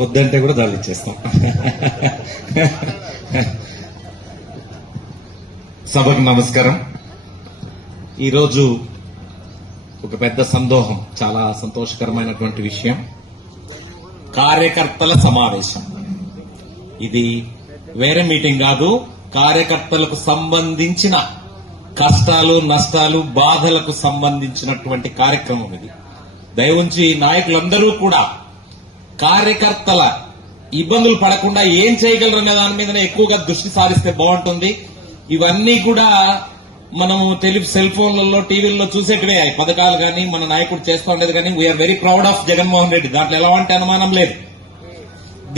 వద్దంటే కూడా దాన్ని ఇచ్చేస్తాం. సభకు నమస్కారం. ఈరోజు ఒక పెద్ద సందోహం, చాలా సంతోషకరమైనటువంటి విషయం. కార్యకర్తల సమావేశం. ఇది వేరే మీటింగ్ కాదు, కార్యకర్తలకు సంబంధించిన కష్టాలు, నష్టాలు, బాధలకు సంబంధించినటువంటి కార్యక్రమం ఇది. దయవుంచి నాయకులందరూ కూడా కార్యకర్తల ఇబ్బందులు పడకుండా ఏం చేయగలరనే దాని మీదనే ఎక్కువగా దృష్టి సారిస్తే బాగుంటుంది. ఇవన్నీ కూడా మనము సెల్ ఫోన్లలో, టీవీల్లో చూసేటివే పథకాలు కానీ మన నాయకుడు చేస్తూ ఉండేది కానీ we are very proud of Jaganmohan Reddy. దాంట్లో ఎలా అంటే అనుమానం లేదు.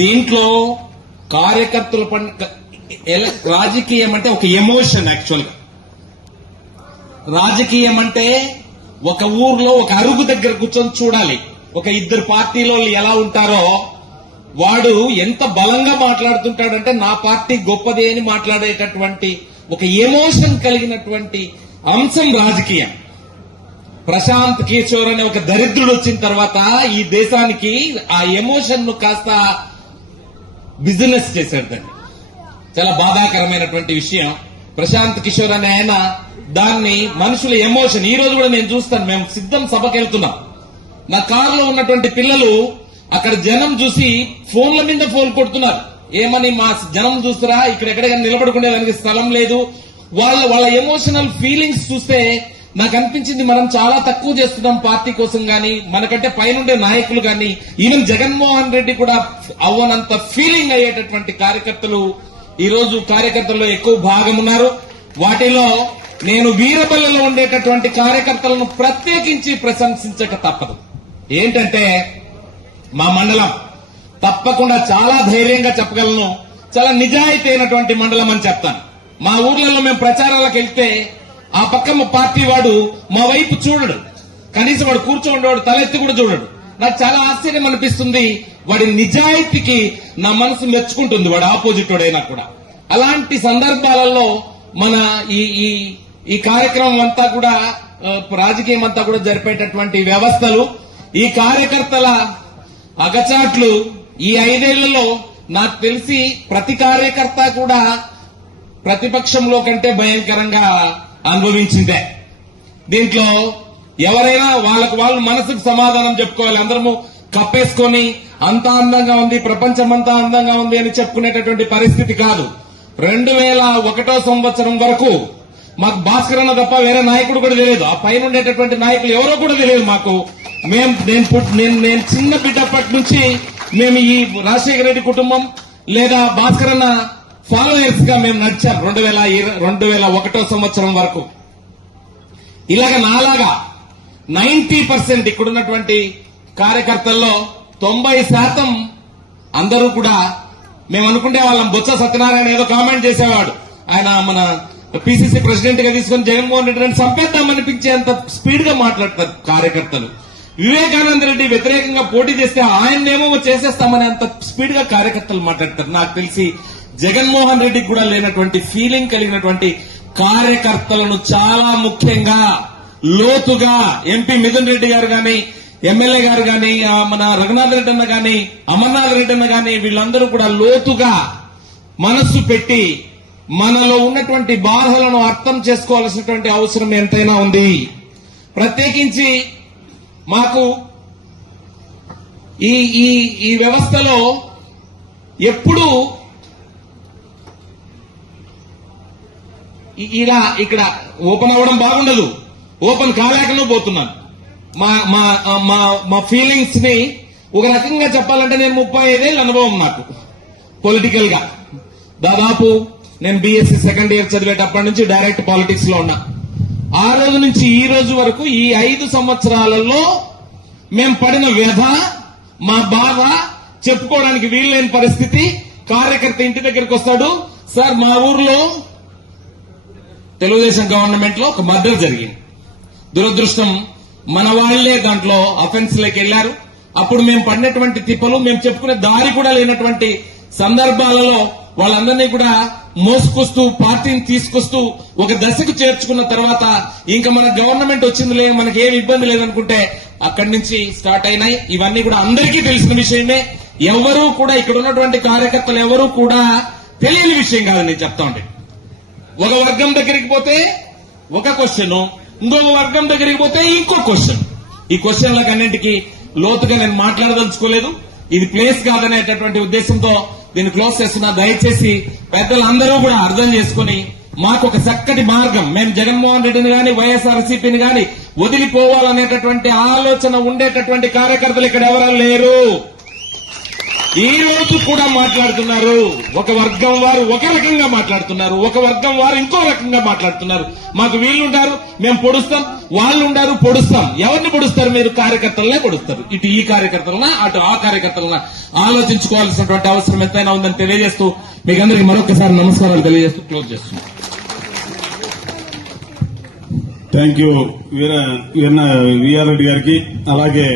దీంట్లో కార్యకర్తల రాజకీయం అంటే ఒక ఎమోషన్. యాక్చువల్ గా రాజకీయం అంటే ఒక ఊర్లో ఒక అరుగు దగ్గర కూర్చొని చూడాలి. ఒక ఇద్దరు పార్టీలో ఎలా ఉంటారో, వాడు ఎంత బలంగా మాట్లాడుతుంటాడంటే నా పార్టీ గొప్పది అని మాట్లాడేటటువంటి ఒక ఎమోషన్ కలిగినటువంటి అంశం రాజకీయం. ప్రశాంత్ కిషోర్ అనే ఒక దరిద్రుడు వచ్చిన తర్వాత ఈ దేశానికి ఆ ఎమోషన్ ను కాస్త బిజినెస్ చేశాడు. దాన్ని చాలా బాధాకరమైనటువంటి విషయం. ప్రశాంత్ కిషోర్ అనే ఆయన దాన్ని మనుషుల ఎమోషన్. ఈ రోజు కూడా నేను చూస్తాను, మేము సిద్ధం సభకి వెళ్తున్నాం, నా కారులో ఉన్నటువంటి పిల్లలు అక్కడ జనం చూసి ఫోన్ల మీద ఫోన్ కొడుతున్నారు. ఏమని, మా జనం చూస్తారా, ఇక్కడ ఎక్కడైనా నిలబడుకునేదానికి స్థలం లేదు. వాళ్ళ ఎమోషనల్ ఫీలింగ్స్ చూస్తే నాకు అనిపించింది, మనం చాలా తక్కువ చేస్తున్నాం పార్టీ కోసం గాని, మనకంటే పైనుండే నాయకులు గాని, ఈవెన్ జగన్మోహన్ రెడ్డి కూడా అవ్వనంత ఫీలింగ్ అయ్యేటటువంటి కార్యకర్తలు ఈ రోజు కార్యకర్తల్లో ఎక్కువ భాగం ఉన్నారు. వాటిలో నేను వీరబల్లలో ఉండేటటువంటి కార్యకర్తలను ప్రత్యేకించి ప్రశంసించక తప్పదు. ఏంటంటే మా మండలం తప్పకుండా చాలా ధైర్యంగా చెప్పగలను, చాలా నిజాయితీ అయినటువంటి మండలం అని చెప్తాను. మా ఊర్లలో మేము ప్రచారాలకు వెళ్తే ఆ పక్క మా పార్టీ వాడు మా వైపు చూడడు, కనీసం వాడు కూర్చోండేవాడు తలెత్తి కూడా చూడడు. నాకు చాలా ఆశ్చర్యం అనిపిస్తుంది. వాడి నిజాయితీకి నా మనసు మెచ్చుకుంటుంది, వాడు ఆపోజిట్ వాడైనా కూడా. అలాంటి సందర్భాలలో మన ఈ కార్యక్రమం అంతా కూడా, రాజకీయం అంతా కూడా జరిపేటటువంటి వ్యవస్థలు, ఈ కార్యకర్తల అగచాట్లు ఈ 5 ఏళ్లలో నాకు తెలిసి ప్రతి కార్యకర్త కూడా ప్రతిపక్షంలో కంటే భయంకరంగా అనుభవించిందే. దీంట్లో ఎవరైనా వాళ్ళు మనసుకు సమాధానం చెప్పుకోవాలి. అందరము కప్పేసుకొని అంతా అందంగా ఉంది, ప్రపంచం అంతా అందంగా ఉంది అని చెప్పుకునేటటువంటి పరిస్థితి కాదు. 2001 సంవత్సరం వరకు మాకు భాస్కర్ అన్న తప్ప వేరే నాయకుడు కూడా తెలియదు. ఆ పైన ఉండేటటువంటి నాయకులు ఎవరో కూడా తెలియదు మాకు. నేను చిన్న బిడ్డప్పటి నుంచి మేము ఈ రాజశేఖర రెడ్డి కుటుంబం లేదా భాస్కర్ అన్న ఫాలోయర్స్ గా మేము నడిచాం 2001 సంవత్సరం వరకు. ఇలాగ నాలాగా 90% ఇక్కడున్నటువంటి కార్యకర్తల్లో 90% అందరూ కూడా మేము అనుకుంటే వాళ్ళం. బొత్స సత్యనారాయణ ఏదో కామెంట్ చేసేవాడు, ఆయన మన పిసిసి ప్రెసిడెంట్ గా తీసుకుని జగన్మోహన్ రెడ్డిని చంపేద్దామనిపించేంత స్పీడ్ గా మాట్లాడతారు కార్యకర్తలు. వివేకానంద రెడ్డి వ్యతిరేకంగా పోటీ చేస్తే ఆయన్నేమో చేసేస్తామని అంత స్పీడ్ గా కార్యకర్తలు మాట్లాడతారు. నాకు తెలిసి జగన్మోహన్ రెడ్డికి కూడా లేనటువంటి ఫీలింగ్ కలిగినటువంటి కార్యకర్తలను చాలా ముఖ్యంగా లోతుగా ఎంపీ మిథున్ రెడ్డి గారు గాని, ఎమ్మెల్యే గారు గాని, మన రఘునాథ్ రెడ్డి అన్న గాని, అమర్నాథ్ రెడ్డి అన్న గాని, వీళ్ళందరూ కూడా లోతుగా మనస్సు పెట్టి మనలో ఉన్నటువంటి బాధలను అర్థం చేసుకోవాల్సినటువంటి అవసరం ఎంతైనా ఉంది. ప్రత్యేకించి మాకు ఈ వ్యవస్థలో ఎప్పుడు ఇలా ఇక్కడ ఓపెన్ అవ్వడం బాగుండదు, ఓపెన్ కాలేకనే పోతున్నాను. మా ఫీలింగ్స్ ని ఒక రకంగా చెప్పాలంటే నేను 35 ఏళ్ళ అనుభవం నాకు పొలిటికల్ గా. దాదాపు నేను బీఎస్సీ సెకండ్ ఇయర్ చదివేటప్పటి నుంచి డైరెక్ట్ పాలిటిక్స్ లో ఉన్నా. ఆ రోజు నుంచి ఈ రోజు వరకు ఈ 5 సంవత్సరాలలో మేము పడిన వ్యధ, మా బాధ చెప్పుకోవడానికి వీల్లేని పరిస్థితి. కార్యకర్త ఇంటి దగ్గరికి వస్తాడు, సార్ మా ఊర్లో తెలుగుదేశం గవర్నమెంట్ లో ఒక మర్డర్ జరిగింది, దురదృష్టం మన వాళ్లే దాంట్లో అఫెన్స్ లోకి వెళ్లారు. అప్పుడు మేము పడినటువంటి తిప్పలు, మేము చెప్పుకునే దారి కూడా లేనటువంటి సందర్భాలలో వాళ్ళందరినీ కూడా మోసుకొస్తూ పార్టీని తీసుకొస్తూ ఒక దశకు చేర్చుకున్న తర్వాత ఇంకా మన గవర్నమెంట్ వచ్చింది లేదు, మనకి ఏమి ఇబ్బంది లేదనుకుంటే అక్కడి నుంచి స్టార్ట్ అయినాయి. ఇవన్నీ కూడా అందరికీ తెలిసిన విషయమే. ఎవరూ కూడా ఇక్కడ ఉన్నటువంటి కార్యకర్తలు ఎవరూ కూడా తెలియని విషయం కాదని నేను చెప్తా ఉంటే, ఒక వర్గం దగ్గరికి పోతే ఒక క్వశ్చన్, ఇంకొక వర్గం దగ్గరికి పోతే ఇంకో క్వశ్చన్. ఈ క్వశ్చన్లకు అన్నింటికి లోతుగా నేను మాట్లాడదలుచుకోలేదు. ఇది ప్లేస్ కాదనేటటువంటి ఉద్దేశంతో దీన్ని క్లోజ్ చేస్తున్నా. దయచేసి పెద్దలందరూ కూడా అర్థం చేసుకుని మాకు ఒక చక్కటి మార్గం, మేము జగన్మోహన్ రెడ్డిని గాని వైఎస్ఆర్సీపీని గాని వదిలిపోవాలనేటటువంటి ఆలోచన ఉండేటటువంటి కార్యకర్తలు ఇక్కడ ఎవరు లేరు. ఈ రోజు కూడా మాట్లాడుతున్నారు. ఒక వర్గం వారు ఒక రకంగా మాట్లాడుతున్నారు, ఒక వర్గం వారు ఇంకో రకంగా మాట్లాడుతున్నారు. మాకు వీళ్ళుంటారు, మేము పొడుస్తాం, వాళ్ళు ఉండారు, పొడుస్తాం. ఎవరిని పొడుస్తారు మీరు? కార్యకర్తలనే పొడుస్తారు. ఇటు ఈ కార్యకర్తలనా అటు ఆ కార్యకర్తలనా ఆలోచించుకోవాల్సినటువంటి అవసరం ఎంతైనా ఉందని తెలియజేస్తూ మీకు అందరికీ మరొకసారి నమస్కారాలు తెలియజేస్తూ క్లోజ్ చేస్తున్నాం. థ్యాంక్ యూ వీఆర్ రెడ్డి గారికి. అలాగే